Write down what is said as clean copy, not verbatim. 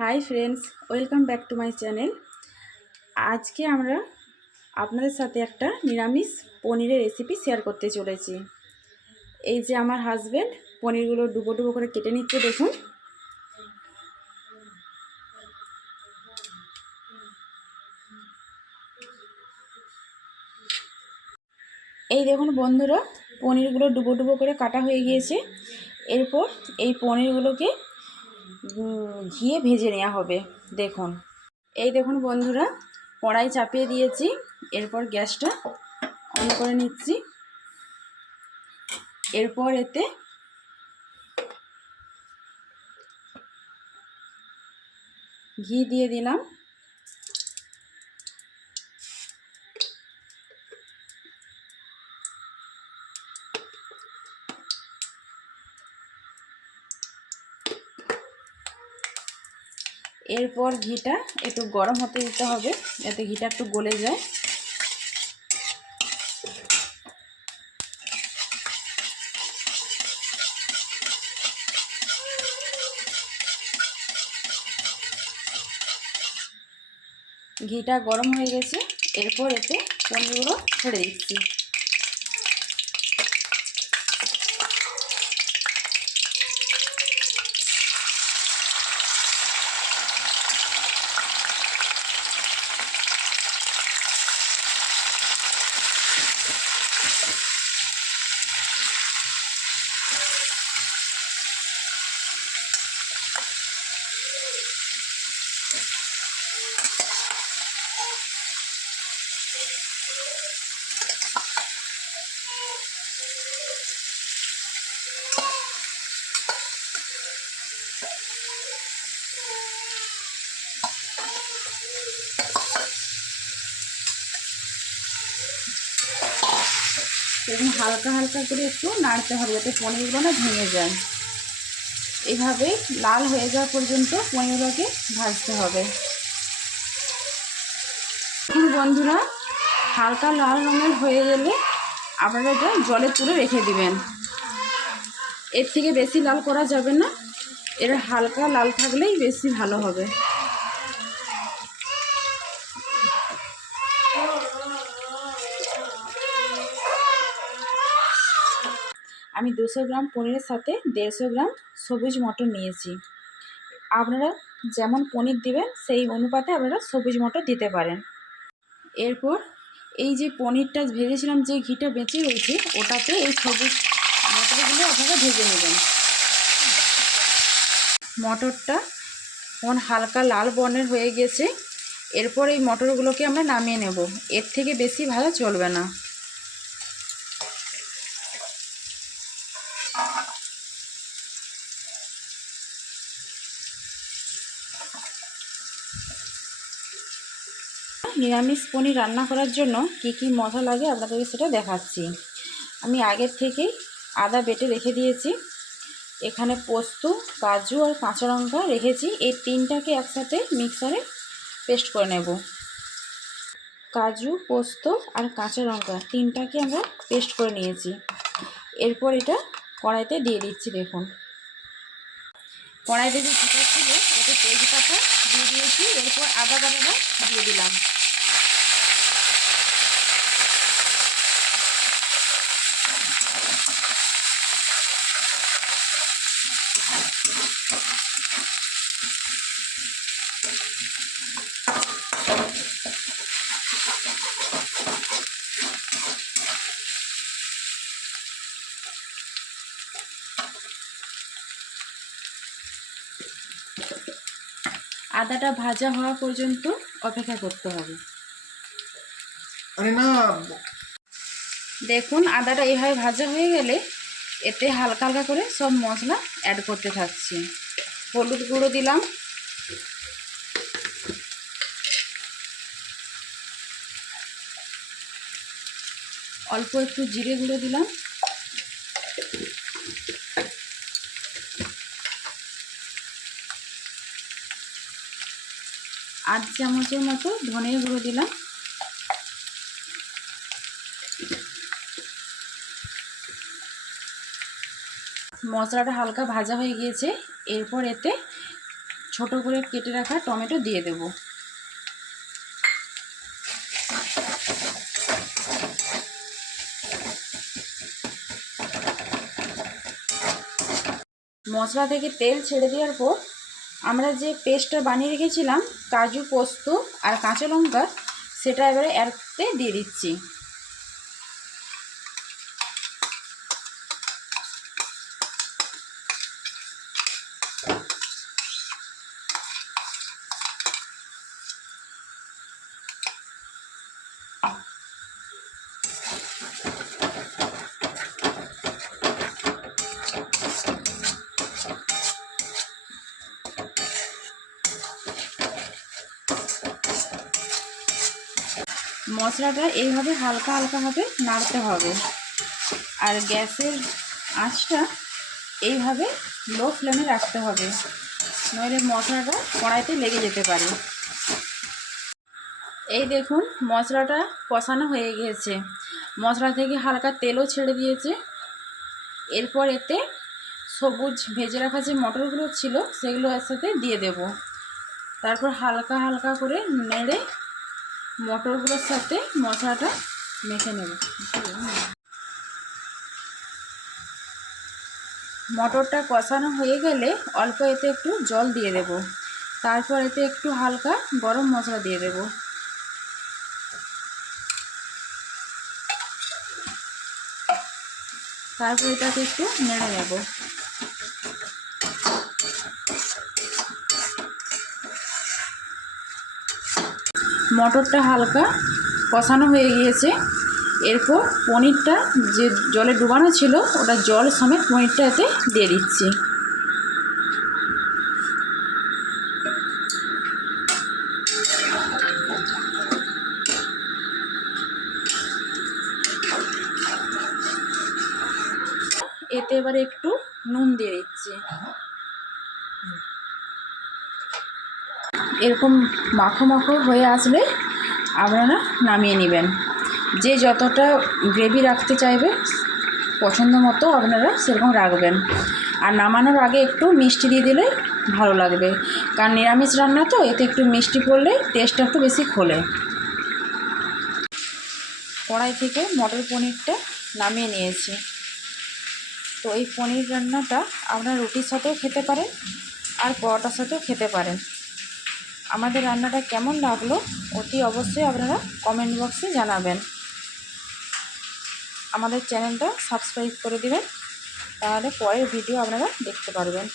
Hi friends, welcome back to my channel. আজকে আমরা আপনাদের সাথে একটা নিরামিষ পনিরের রেসিপি শেয়ার করতে চলেছি। এই যে আমার হাজব্যান্ড পনিরগুলো ডুবো ডুবো করে কেটে নিচ্ছে, দেখুন। এই দেখুন বন্ধুরা, পনিরগুলো ডুবো ডুবো করে কাটা হয়ে গিয়েছে। এরপর এই পনিরগুলোকে ঘিয়ে ভেজে নেওয়া হবে। দেখুন, এই দেখুন বন্ধুরা, কড়াই চাপিয়ে দিয়েছি। এরপর গ্যাসটা অন করে নিচ্ছি। এরপর এতে ঘি দিয়ে দিলাম। এরপর ঘিটা একটু গরম হতে দিতে হবে, যাতে ঘিটা একটু গলে যায়। ঘিটা গরম হয়ে গেছে। এরপর এতে পনিরগুলো ছেড়ে দিচ্ছি। এবং হালকা হালকা করে একটু নাড়তে হবে, যাতে পনিরগুলো না ভেঙে যায়। এইভাবে লাল হয়ে যাওয়া পর্যন্ত পনিরগুলোকে ভাজতে হবে। বন্ধুরা, হালকা লাল রঙের হয়ে গেলে আপনারা এটা জলে তুলে রেখে দিবেন। এর থেকে বেশি লাল করা যাবে না, এর হালকা লাল থাকলেই বেশি ভালো হবে। আমি 200 গ্রাম পনিরের সাথে 150 গ্রাম সবুজ মটর নিয়েছি। আপনারা যেমন পনির দিবেন সেই অনুপাতে আপনারা সবুজ মটর দিতে পারেন। এরপর এই যে পনিরটা ভেজেছিলাম, যে ঘিটা বেঁচে রয়েছে, ওটাতে এই সবুজ মটরগুলো আপনারা ভেজে নেবেন। মটরটা এখন হালকা লাল বর্ণের হয়ে গেছে। এরপর এই মটরগুলোকে আমরা নামিয়ে নেব। এর থেকে বেশি ভাজা চলবে না। নিরামিষ পনির রান্না করার জন্য কী কী মশলা লাগে আপনাদেরকে সেটা দেখাচ্ছি। আমি আগের থেকেই আদা বেটে রেখে দিয়েছি। এখানে পোস্ত, কাজু আর কাঁচা লঙ্কা রেখেছি। এই তিনটাকে একসাথে মিক্সারে পেস্ট করে নেব। কাজু, পোস্ত আর কাঁচা লঙ্কা তিনটাকে আমরা পেস্ট করে নিয়েছি। এরপর এটা কড়াইতে দিয়ে দিচ্ছি। দেখুন, কড়াইতে যে চিকেন ছিল ওতে তেজপাতা দিয়ে দিয়েছি। এরপর আদা বাটাটা দিয়ে দিলাম। আদাটা ভাজা হওয়া পর্যন্ত অপেক্ষা করতে হবে। দেখুন, আদাটা এইভাবে ভাজা হয়ে গেলে এতে হালকা হালকা করে সব মশলা অ্যাড করতে থাকছি। হলুদ গুঁড়ো দিলাম, অল্প একটু জিরে গুঁড়ো দিলাম, আধ চামচের মতো ধনে গুঁড়ো দিলাম। মশলাটা হালকা ভাজা হয়ে গিয়েছে। এরপর এতে ছোট করে কেটে রাখা টমেটো দিয়ে দেব। মশলা থেকে তেল ছেড়ে দেওয়ার পর আমরা যে পেস্টটা বানিয়ে রেখেছিলাম কাজু, পোস্ত আর কাঁচা লঙ্কা, সেটা এবারে এরতে দিয়ে দিচ্ছি। মশলাটা এইভাবে হালকা হালকাভাবে নাড়তে হবে, আর গ্যাসের আঁচটা এইভাবে লো ফ্লেমে রাখতে হবে, নইলে মশলাটা কড়াইতে লেগে যেতে পারে। এই দেখুন মশলাটা কষানো হয়ে গিয়েছে, মশলা থেকে হালকা তেলও ছেড়ে দিয়েছে। এরপর এতে সবুজ ভেজে রাখা যে মটরগুলো ছিল সেগুলো এর সাথে দিয়ে দেব। তারপর হালকা হালকা করে নেড়ে মটরগুলোর সাথে মশলাটা মেখে নেব। মটরটা কষানো হয়ে গেলে অল্প এতে একটু জল দিয়ে দেব। তারপর এতে একটু হালকা গরম মশলা দিয়ে দেব। তারপর এটাকে একটু নেড়ে নেব। মটরটা হালকা কষানো হয়ে গিয়েছে। এরপর পনিরটা যে জলে ডুবানো ছিল ওটা জল সমেত পনিরটা এতে দিয়ে দিচ্ছি। এতে এবারে একটু নুন দিয়ে দিচ্ছি। এরকম মাখো মাখো হয়ে আসলে আপনারা নামিয়ে নেবেন। যে যতটা গ্রেভি রাখতে চাইবে পছন্দ মতো আপনারা সেরকম রাখবেন। আর নামানোর আগে একটু মিষ্টি দিয়ে দিলে ভালো লাগবে, কারণ নিরামিষ রান্না তো, এতে একটু মিষ্টি পড়লে টেস্টটা একটু বেশি খোলে। কড়াই থেকে মটর পনিরটা নামিয়ে নিয়েছি। তো এই পনির রান্নাটা আপনারা রুটির সাথেও খেতে পারেন আর পরোটার সাথেও খেতে পারেন। আমাদের রান্নাটা কেমন লাগলো অতি অবশ্যই আপনারা কমেন্ট বক্সে জানাবেন। আমাদের চ্যানেলটা সাবস্ক্রাইব করে দিবেন, তাহলে পরের ভিডিও আপনারা দেখতে পারবেন।